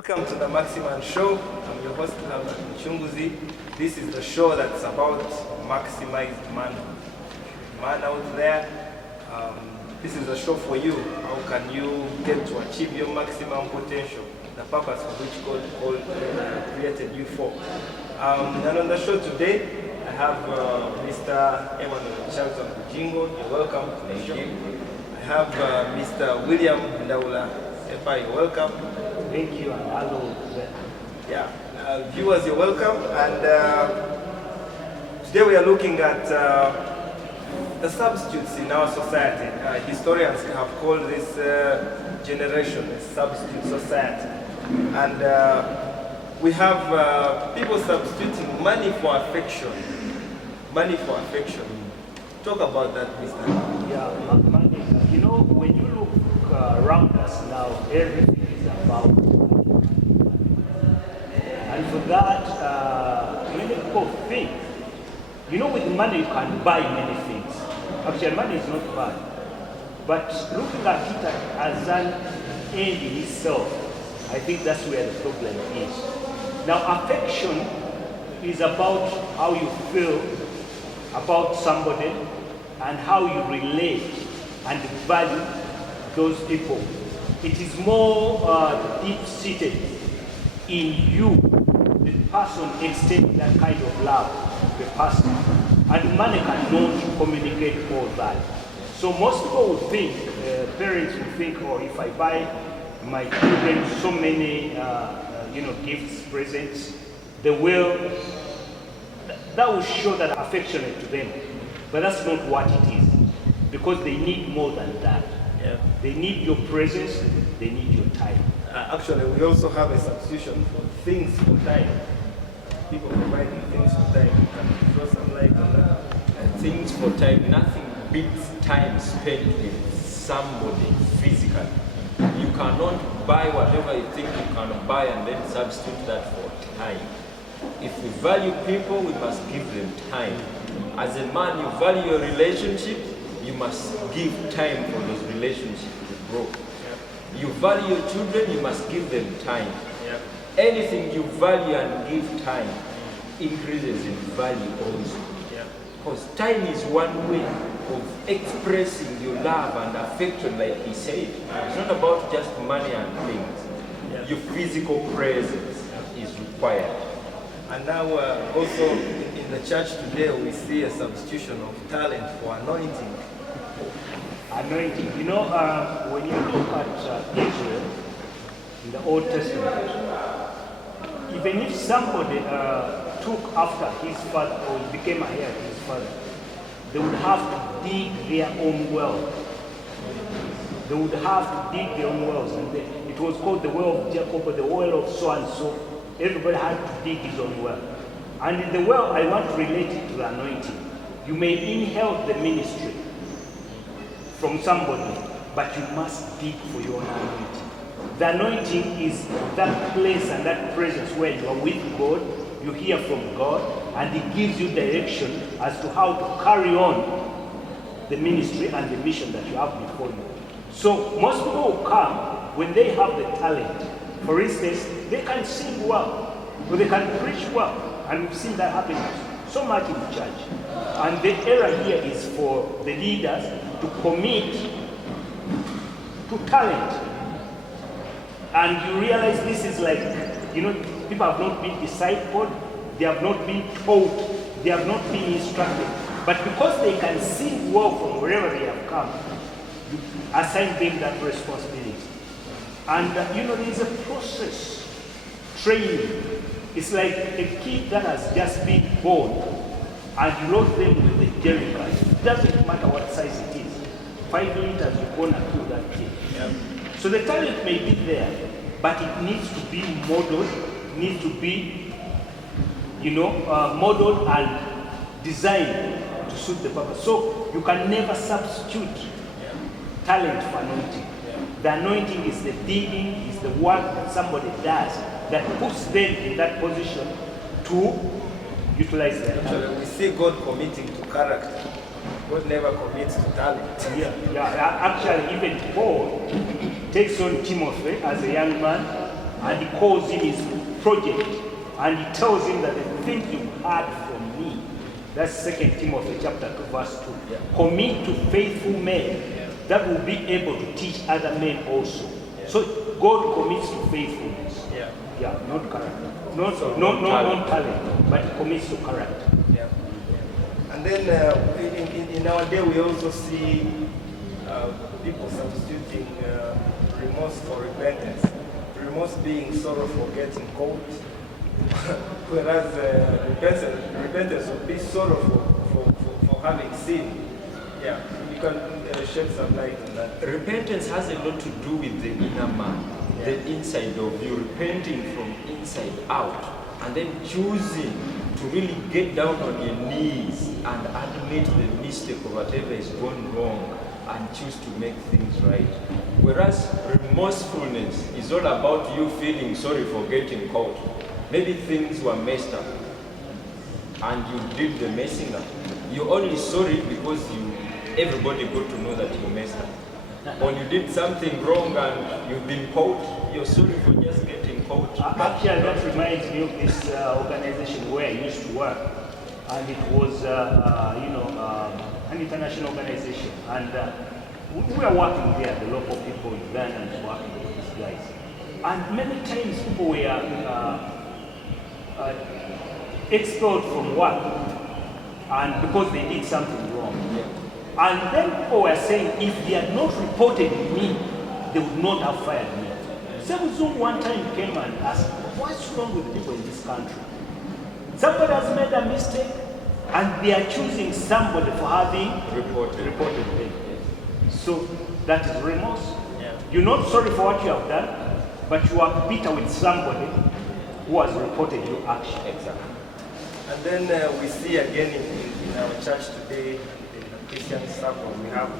Welcome to the Maxi-Man show. I'm your host, Aluta Chunguzi. This is the show that's about maximized manhood. Man out there, this is a show for you. How can you get to achieve your maximum potential? The purpose for which God created you for. And on the show today, I have Mr. Emmanuel Charlton Bujingo. You're welcome. Thank you. I have Mr. William Ndaula. Epa, you're welcome. Thank you and hello. Yeah, viewers, you're welcome. And today we are looking at the substitutes in our society. Historians have called this generation a substitute society. And we have people substituting money for affection. Money for affection. Talk about that, Mr. Yeah, money. You know, when you look around us now, everything is about money. And for that, many people think, you know, with money you can buy many things. Actually, money is not bad. But looking at it as an end in itself, I think that's where the problem is. Now, affection is about how you feel about somebody and how you relate and value those people. It is more deep-seated in you, the person extends that kind of love to the person. And money cannot communicate all that. So most people would think, parents would think, oh, if I buy my children so many gifts, presents, they will, that will show that I'm affectionate to them. But that's not what it is. Because they need more than that. Yeah. They need your presence, they need your time. Actually, we also have a substitution for things for time. People providing things for time. You can throw some light on that. Things for time, nothing beats time spent with somebody physically. You cannot buy whatever you think you can buy and then substitute that for time. If we value people, we must give them time. As a man, you value your relationship, you must give time for those relationships to grow. Yeah. You value your children, you must give them time. Yeah. Anything you value and give time increases in value also. Yeah. Because time is one way of expressing your love and affection, like he said. It's not about just money and things. Yeah. Your physical presence is required. And now also in the church today we see a substitution of talent for anointing. Anointing. You know, when you look at Israel in the Old Testament, even if somebody took after his father or became a heir of his father, they would have to dig their own well. They would have to dig their own wells. And it was called the well of Jacob or the well of so and so. Everybody had to dig his own well. And in the well, I want to relate it to the anointing. You may inherit the ministry from somebody, but you must dig for your own anointing. The anointing is that place and that presence where you are with God, you hear from God, and He gives you direction as to how to carry on the ministry and the mission that you have before you. So most people who come when they have the talent. For instance, they can sing well, or they can preach well, and we've seen that happen so much in the church. And the error here is for the leaders to commit to talent. And you realize this is like, people have not been discipled, they have not been taught, they have not been instructed. But because they can sing well from wherever they have come, you assign them that responsibility. And there is a process, training. It's like a kid that has just been born and you load them with the jerry can. It doesn't matter what size it is. 5 liters, you're going to kill that kid. Yeah. So the talent may be there, but it needs to be modeled, needs to be, modeled and designed to suit the purpose. So you can never substitute talent for anointing. The anointing is the digging, is the work that somebody does that puts them in that position to utilize their talent. Actually, we see God committing to character. God never commits to talent. Yeah. Actually, even Paul takes on Timothy as a young man and he calls him his project, and he tells him that the things you heard from me, that's 2 Timothy chapter 2, verse 2. Yeah. Commit to faithful men that will be able to teach other men also. So God commits to faithfulness. Yeah, not character. Not talent, but he commits to character. Yeah. And then in our day, we also see people substituting remorse for repentance. Remorse being sorrow for getting caught, whereas repentance would be sorrow for having sinned. Yeah, you can shed some light on that. Repentance has a lot to do with the inner man, the inside of you, repenting from inside out, and then choosing to really get down on your knees and admit the mistake of whatever is gone wrong and choose to make things right. Whereas remorsefulness is all about you feeling sorry for getting caught. Maybe things were messed up and you did the messing up. You're only sorry because everybody got to know that you messed up. Or you did something wrong and you've been caught, you're sorry for just getting caught. Actually, that reminds me of this organization where I used to work, and it was, an international organization, and we were working there, the local people in Ghana were working with these guys, and many times people were expelled from work, and because they did something wrong. And then people were saying if they had not reported me, they would not have fired me. Sebuzum one time came and asked, what's wrong with people in this country? Somebody has made a mistake and they are choosing somebody for having reported them. So that is remorse. Yeah. You're not sorry for what you have done, but you are bitter with somebody who has reported your action. Exactly. And then we see again in our church today, Christian circle, we have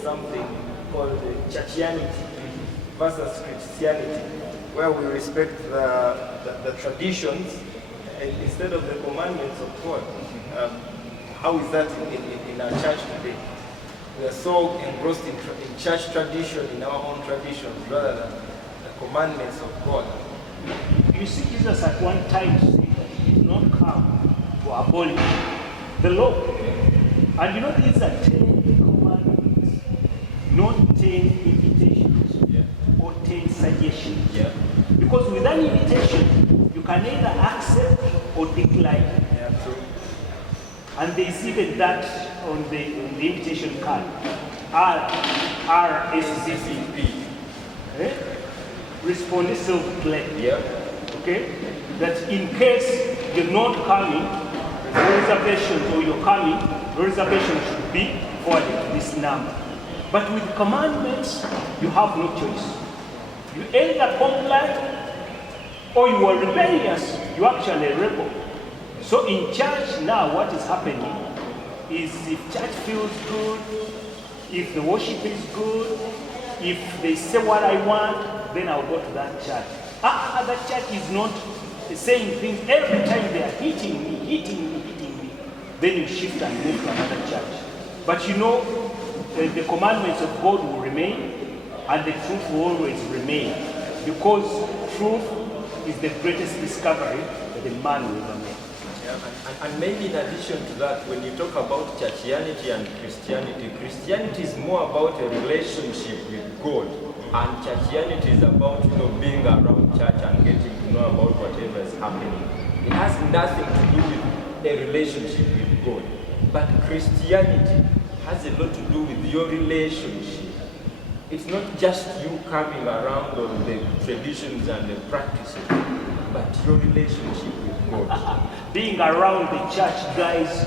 something called churchianity versus Christianity, where we respect the traditions instead of the commandments of God. How is that in our church today? We are so engrossed in church tradition, in our own traditions, rather than the commandments of God. You see, Jesus at one time said that he did not come to abolish the law. And you know, these are 10 commandments, not 10 invitations or 10 suggestions. Yeah. Because with an invitation, you can either accept or decline. Yeah, true. And they see that on the invitation card. RSVP. Responsive play. Yeah. Okay? That in case you're not coming, reservations, or you're coming, reservation should be forwarded to this number. But with commandments, you have no choice. You either comply or you are rebellious. You actually rebel. So in church now, what is happening is if church feels good, if the worship is good, if they say what I want, then I'll go to that church. That church is not saying things every time they are hitting me. Then you shift and move to another church. But you know, the commandments of God will remain, and the truth will always remain, because truth is the greatest discovery that the man will ever make. Yeah. And maybe in addition to that, when you talk about churchianity and Christianity, Christianity is more about a relationship with God, and churchianity is about being around church and getting to know about whatever is happening. It has nothing to do with a relationship with God. But Christianity has a lot to do with your relationship. It's not just you coming around on the traditions and the practices, but your relationship with God. Being around the church guys,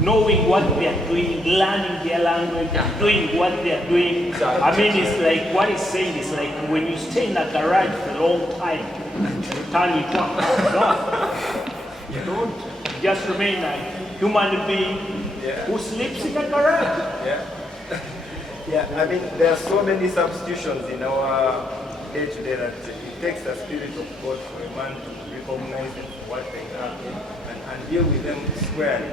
knowing what they are doing, learning their language, doing what they are doing. Exactly. I mean, it's like what he's saying is like when you stay in a garage for a long time, you turn it on. No, you don't. You just remain a human being who sleeps in a garage. Yeah. Yeah, I mean, there are so many substitutions in our day-to-day that it takes the Spirit of God for a man to recognize them for what they are and deal with them squarely.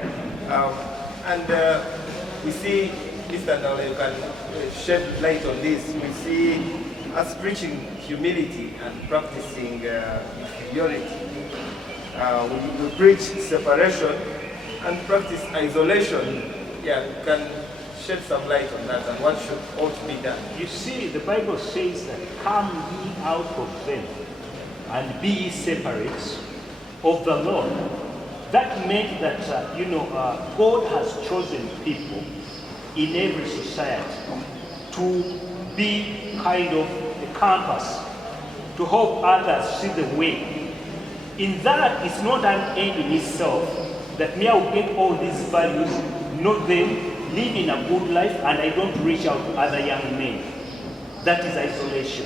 We see, Mr. Nala, you can shed light on this. We see us preaching humility and practicing inferiority. We preach separation and practice isolation. Yeah, we can shed some light on that and what ought to be done. You see, the Bible says that come ye out of them and be ye separate of the Lord. That meant that, God has chosen people in every society to be kind of a compass, to help others see the way. In that, it's not an end in itself, that me I will get all these values, know them, live in a good life, and I don't reach out to other young men. That is isolation.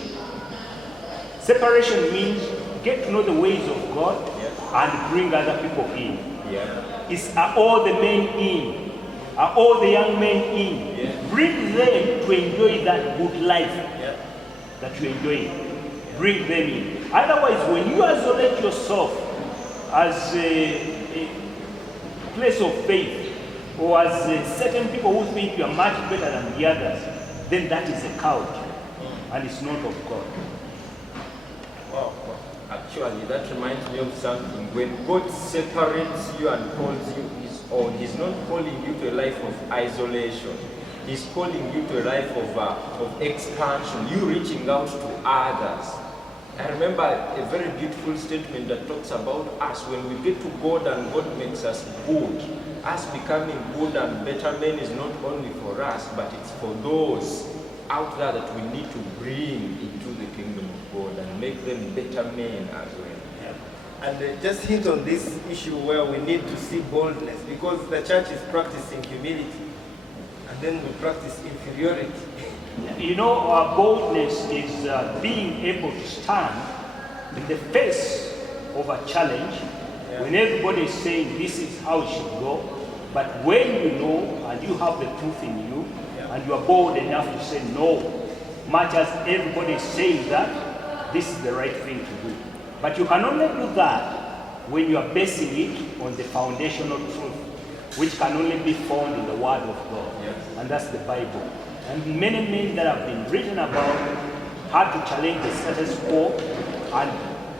Separation means get to know the ways of God and bring other people in. Are all the men in? Are all the young men in? Bring them to enjoy that good life that you're enjoying. Bring them in. Otherwise, when you isolate yourself as a place of faith, or as certain people who think you are much better than the others, then that is a cult, and it's not of God. Wow. Actually, that reminds me of something. When God separates you and calls you his own, he's not calling you to a life of isolation. He's calling you to a life of expansion, you reaching out to others. I remember a very beautiful statement that talks about us when we get to God and God makes us good. Us becoming good and better men is not only for us, but it's for those out there that we need to bring into the kingdom of God and make them better men as well. And just hint on this issue where we need to see boldness, because the church is practicing humility, and then we practice inferiority. Boldness is being able to stand in the face of a challenge when everybody is saying this is how it should go, but when you know and you have the truth in you and you are bold enough to say no, much as everybody is saying that this is the right thing to do. But you can only do that when you are basing it on the foundational truth, which can only be found in the Word of God, and that's the Bible. And many men that have been written about had to challenge the status quo and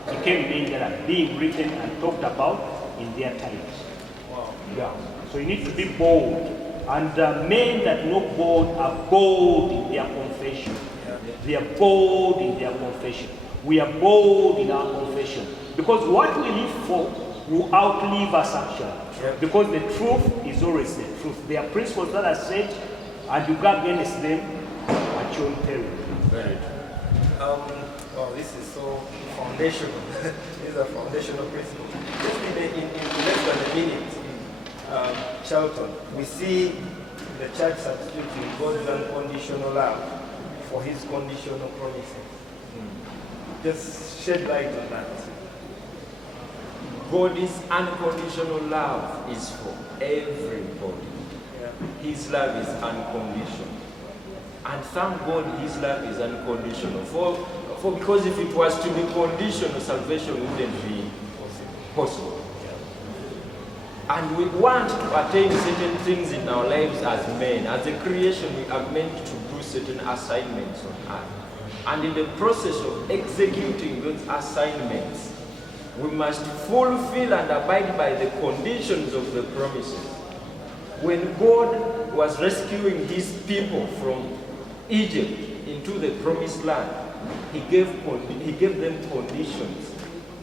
became men that are being written and talked about in their times. Wow. Yeah. So you need to be bold. And men that know God are bold in their confession. They are bold in their confession. We are bold in our confession. Because what we live for will outlive us actually. Because the truth is always the truth. There are principles that are set and you go against them at your own peril. Very true. Well, this is so foundational. These are foundational principles. Just in less than a minute in Charlton, we see the church substituting God's unconditional love for his conditional promises. Just shed light on that. God's unconditional love is for everybody. His love is unconditional. And thank God his love is unconditional. For because if it was to be conditional, salvation wouldn't be possible. And we want to attain certain things in our lives as men. As a creation, we are meant to do certain assignments on earth. And in the process of executing those assignments, we must fulfill and abide by the conditions of the promises. When God was rescuing his people from Egypt into the promised land, he gave them conditions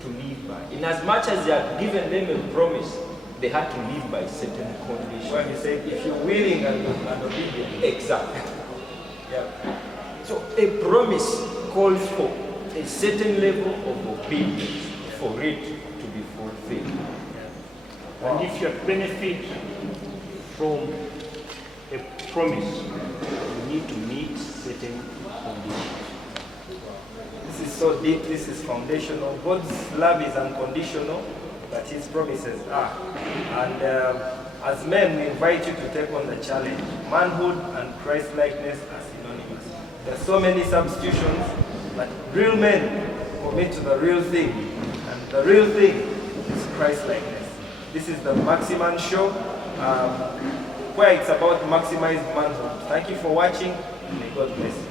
to live by. In as much as he had given them a promise, they had to live by certain conditions. Well, he said, if you're willing and obedient. Exactly. So a promise calls for a certain level of obedience for it to be fulfilled. And if you benefit from a promise, you need to meet certain conditions. This is so deep, this is foundational. God's love is unconditional, but his promises are. And as men, we invite you to take on the challenge. Manhood and Christ-likeness are synonymous. There are so many substitutions, but real men commit to the real thing. And the real thing is Christ-likeness. This is the Maxi-Man show, where it's about maximized manhood. Thank you for watching. May God bless you.